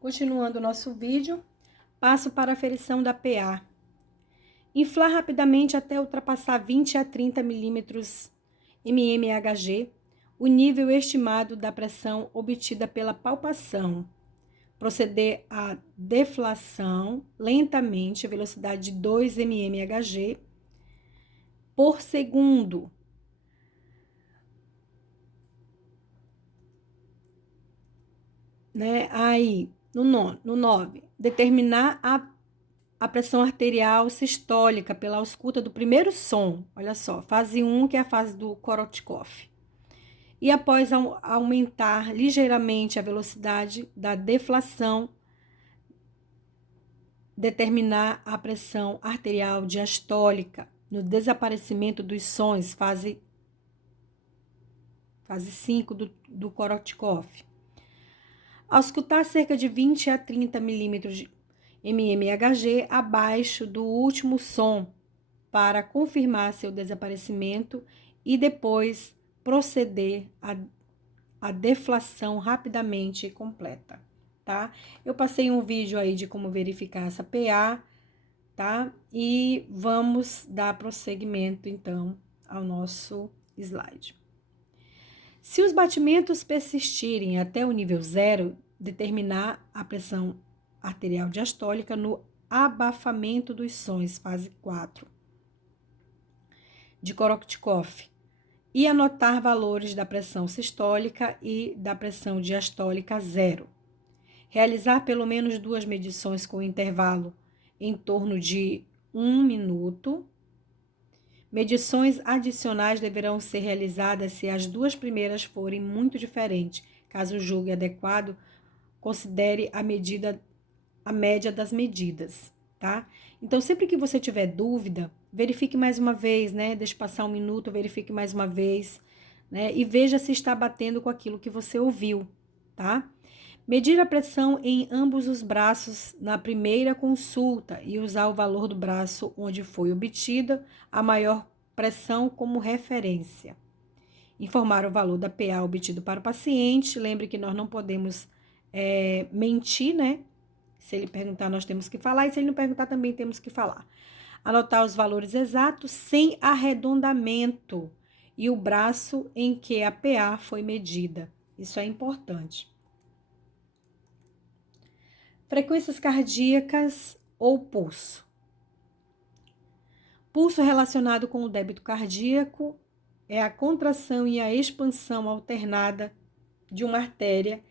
Continuando o nosso vídeo, passo para a aferição da PA. Inflar rapidamente até ultrapassar 20 a 30 milímetros mmHg, o nível estimado da pressão obtida pela palpação. Proceder à deflação lentamente, a velocidade de 2 mmHg por segundo. Aí, no 9, determinar a pressão arterial sistólica pela ausculta do primeiro som. Olha só, fase 1, que é a fase do Korotkov. E após aumentar ligeiramente a velocidade da deflação, determinar a pressão arterial diastólica no desaparecimento dos sons, fase 5 do Korotkov. Auscultar cerca de 20 a 30 milímetros de mmHg abaixo do último som para confirmar seu desaparecimento e depois proceder à deflação rapidamente e completa, tá? Eu passei um vídeo aí de como verificar essa PA, tá? E vamos dar prosseguimento, então, ao nosso slide. Se os batimentos persistirem até o nível 0, determinar a pressão arterial diastólica no abafamento dos sons, fase 4, de Korotkov, e anotar valores da pressão sistólica e da pressão diastólica 0. Realizar pelo menos 2 medições com intervalo em torno de 1 minuto. Medições adicionais deverão ser realizadas se as 2 primeiras forem muito diferentes. Caso julgue adequado, considere a média das medidas, tá? Então, sempre que você tiver dúvida, verifique mais uma vez, né? Deixe passar 1 minuto, verifique mais uma vez, né? E veja se está batendo com aquilo que você ouviu, tá? Medir a pressão em ambos os braços na primeira consulta e usar o valor do braço onde foi obtida a maior pressão como referência. Informar o valor da PA obtido para o paciente. Lembre que nós não podemos mentir, né? Se ele perguntar, nós temos que falar, e se ele não perguntar, também temos que falar. Anotar os valores exatos sem arredondamento e o braço em que a PA foi medida. Isso é importante. Frequências cardíacas ou pulso. Pulso relacionado com o débito cardíaco é a contração e a expansão alternada de uma artéria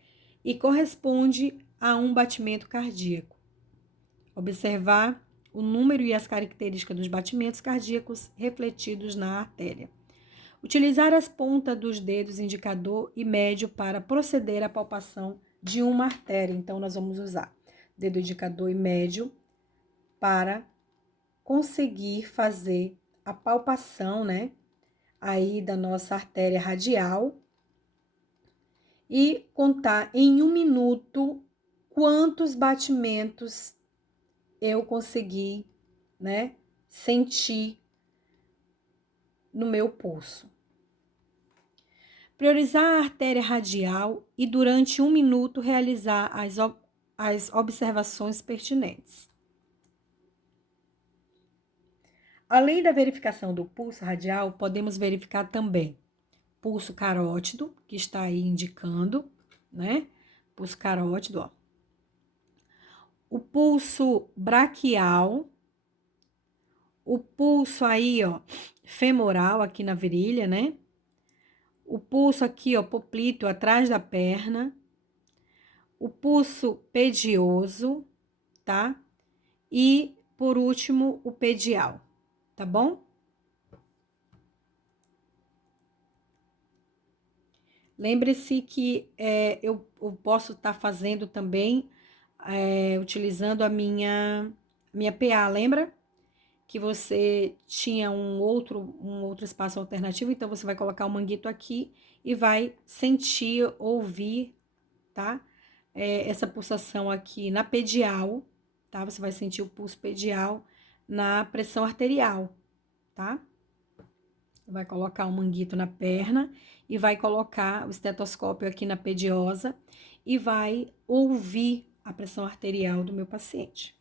e corresponde a um batimento cardíaco. Observar o número e as características dos batimentos cardíacos refletidos na artéria. Utilizar as pontas dos dedos indicador e médio para proceder à palpação de uma artéria. Então, nós vamos usar dedo indicador e médio para conseguir fazer a palpação, né, aí da nossa artéria radial e contar em 1 minuto quantos batimentos eu consegui, né, sentir no meu pulso. Priorizar a artéria radial e durante 1 minuto realizar as observações pertinentes. Além da verificação do pulso radial, podemos verificar também pulso carótido, que está aí indicando, né? Pulso carótido, ó. O pulso braquial, o pulso aí, ó, femoral, aqui na virilha, né? O pulso aqui, ó, poplito, atrás da perna. O pulso pedioso, tá? E, por último, o pedial, tá bom? Lembre-se que eu posso estar fazendo também, utilizando a minha PA, lembra? Que você tinha um outro espaço alternativo, então você vai colocar o manguito aqui e vai sentir, ouvir, tá? Essa pulsação aqui na pedial, tá? Você vai sentir o pulso pedial na pressão arterial, tá? Vai colocar o manguito na perna e vai colocar o estetoscópio aqui na pediosa e vai ouvir a pressão arterial do meu paciente.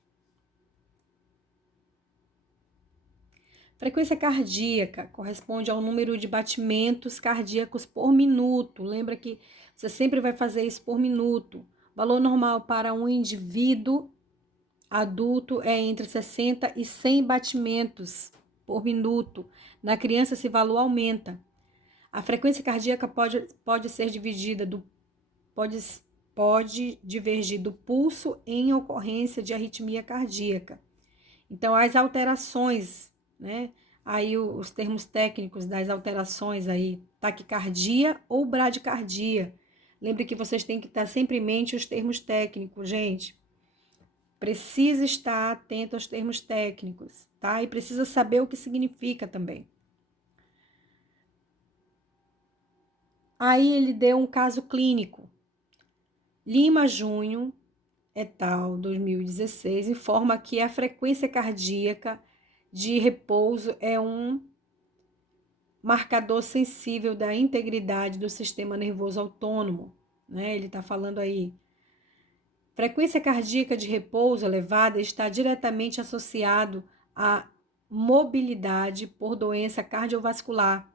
Frequência cardíaca corresponde ao número de batimentos cardíacos por minuto. Lembra que você sempre vai fazer isso por minuto. Valor normal para um indivíduo adulto é entre 60 e 100 batimentos por minuto. Na criança, esse valor aumenta. A frequência cardíaca pode ser dividida pode divergir do pulso em ocorrência de arritmia cardíaca. Então, as alterações, né? Aí os termos técnicos das alterações aí, taquicardia ou bradicardia. Lembre que vocês têm que estar sempre em mente os termos técnicos, gente. Precisa estar atento aos termos técnicos, tá? E precisa saber o que significa também. Aí ele deu um caso clínico. Lima Júnior, et al., 2016, informa que a frequência cardíaca de repouso é um marcador sensível da integridade do sistema nervoso autônomo, né? Ele está falando aí. Frequência cardíaca de repouso elevada está diretamente associado à mobilidade por doença cardiovascular.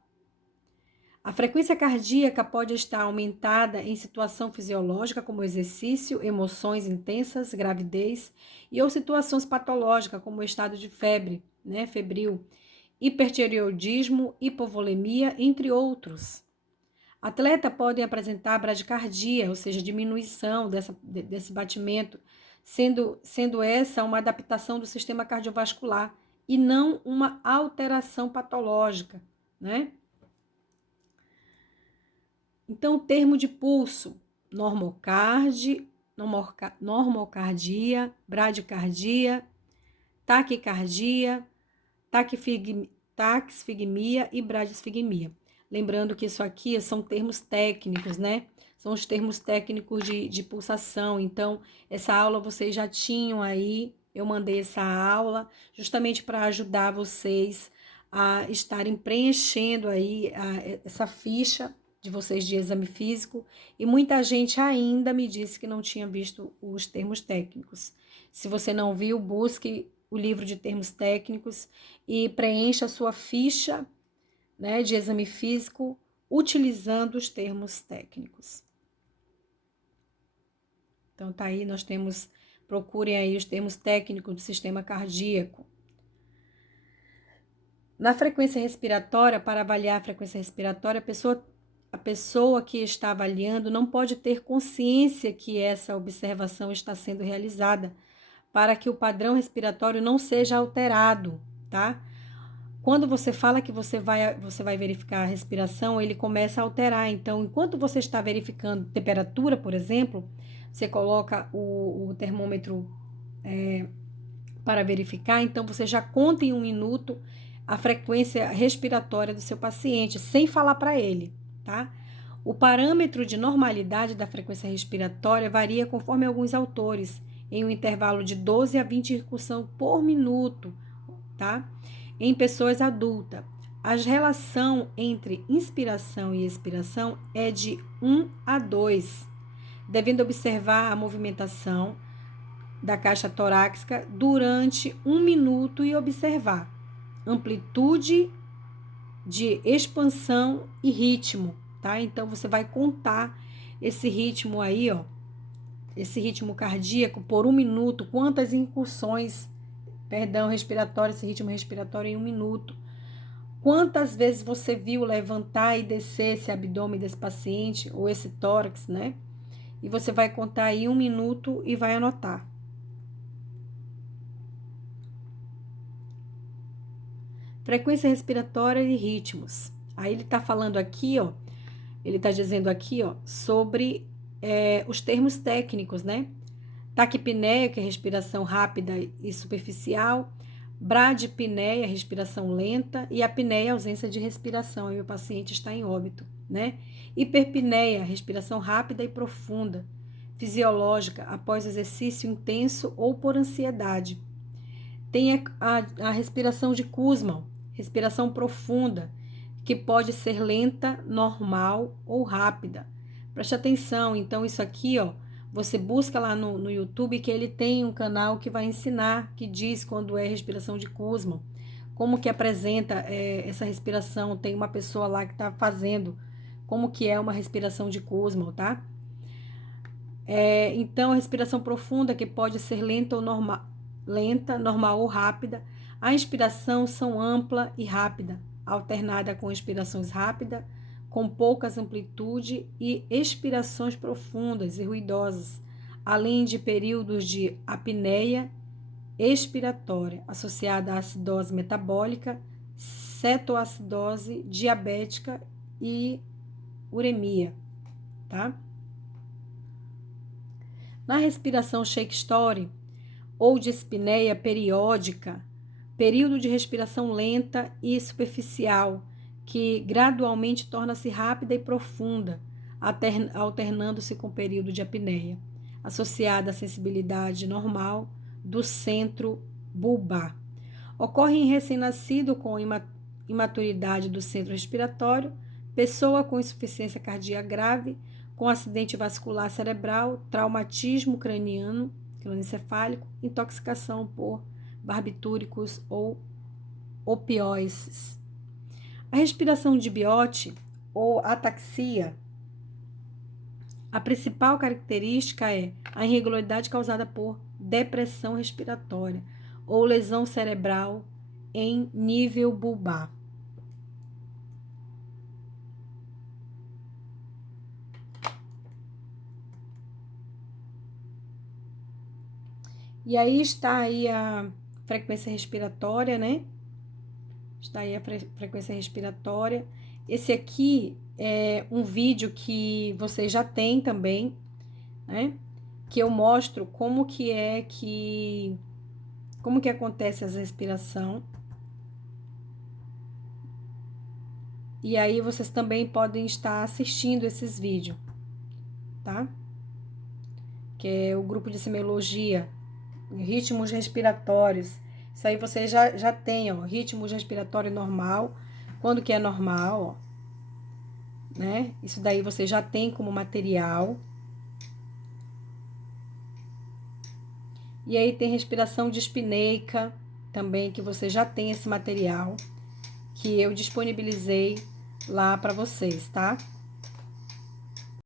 A frequência cardíaca pode estar aumentada em situação fisiológica, como exercício, emoções intensas, gravidez, e ou situações patológicas, como o estado de febre, né, febril, hipertireoidismo, hipovolemia, entre outros. Atletas podem apresentar bradicardia, ou seja, diminuição desse batimento, sendo essa uma adaptação do sistema cardiovascular e não uma alteração patológica, né? Então, o termo de pulso, normocardia, bradicardia, taquicardia, taquisfigmia e bradisfigmia. Lembrando que isso aqui são termos técnicos, né? São os termos técnicos de pulsação. Então, essa aula vocês já tinham aí, eu mandei essa aula justamente para ajudar vocês a estarem preenchendo aí essa ficha de vocês de exame físico, e muita gente ainda me disse que não tinha visto os termos técnicos. Se você não viu, busque o livro de termos técnicos e preencha a sua ficha, né, de exame físico utilizando os termos técnicos. Então tá aí, procurem aí os termos técnicos do sistema cardíaco. Na frequência respiratória, para avaliar a frequência respiratória, a pessoa que está avaliando não pode ter consciência que essa observação está sendo realizada, para que o padrão respiratório não seja alterado, tá? Quando você fala que você vai verificar a respiração, ele começa a alterar. Então, enquanto você está verificando temperatura, por exemplo, você coloca o termômetro para verificar, então você já conta em 1 minuto a frequência respiratória do seu paciente, sem falar para ele, tá? O parâmetro de normalidade da frequência respiratória varia conforme alguns autores, em um intervalo de 12 a 20 incursões por minuto, tá? Em pessoas adultas. A relação entre inspiração e expiração é de 1 a 2, devendo observar a movimentação da caixa torácica durante 1 minuto e observar amplitude de expansão e ritmo, tá? Então, você vai contar esse ritmo aí, ó, esse ritmo cardíaco por 1 minuto, quantas incursões, respiratórias, esse ritmo respiratório em 1 minuto. Quantas vezes você viu levantar e descer esse abdômen desse paciente, ou esse tórax, né? E você vai contar aí 1 minuto e vai anotar. Frequência respiratória e ritmos. Aí ele tá falando aqui, ó, ele tá dizendo aqui, ó, sobre os termos técnicos, né? Taquipneia, que é respiração rápida e superficial, bradipneia, respiração lenta, e apneia, ausência de respiração, e o paciente está em óbito, né? Hiperpneia, respiração rápida e profunda, fisiológica, após exercício intenso ou por ansiedade. Tem a respiração de Kussmaul, respiração profunda, que pode ser lenta, normal ou rápida. Preste atenção, então isso aqui, ó, você busca lá no YouTube que ele tem um canal que vai ensinar, que diz quando é respiração de Kussmaul, como que apresenta essa respiração. Tem uma pessoa lá que está fazendo como que é uma respiração de Kussmaul, tá? Então, a respiração profunda, que pode ser lenta, normal ou rápida. A inspiração são ampla e rápida, alternada com inspirações rápidas, com poucas amplitude, e expirações profundas e ruidosas, além de períodos de apneia expiratória, associada à acidose metabólica, cetoacidose diabética e uremia, tá? Na respiração Shake-Story ou dispneia periódica, período de respiração lenta e superficial, que gradualmente torna-se rápida e profunda, alternando-se com o período de apneia, associada à sensibilidade normal do centro bulbar. Ocorre em recém-nascido com imaturidade do centro respiratório, pessoa com insuficiência cardíaca grave, com acidente vascular cerebral, traumatismo crânioencefálico, intoxicação por barbitúricos ou opioides. A respiração de Biot ou ataxia, a principal característica é a irregularidade causada por depressão respiratória ou lesão cerebral em nível bulbar. E aí está aí a frequência respiratória, né? Está aí a frequência respiratória. Esse aqui é um vídeo que vocês já têm também, né? Que eu mostro como que acontece essa respiração. E aí vocês também podem estar assistindo esses vídeos, tá? Que é o grupo de semiologia, ritmos respiratórios. Isso aí você já tem, ó, ritmos respiratório normal. Quando que é normal, ó, né? Isso daí você já tem como material. E aí tem respiração dispneica também, que você já tem esse material, que eu disponibilizei lá para vocês, tá?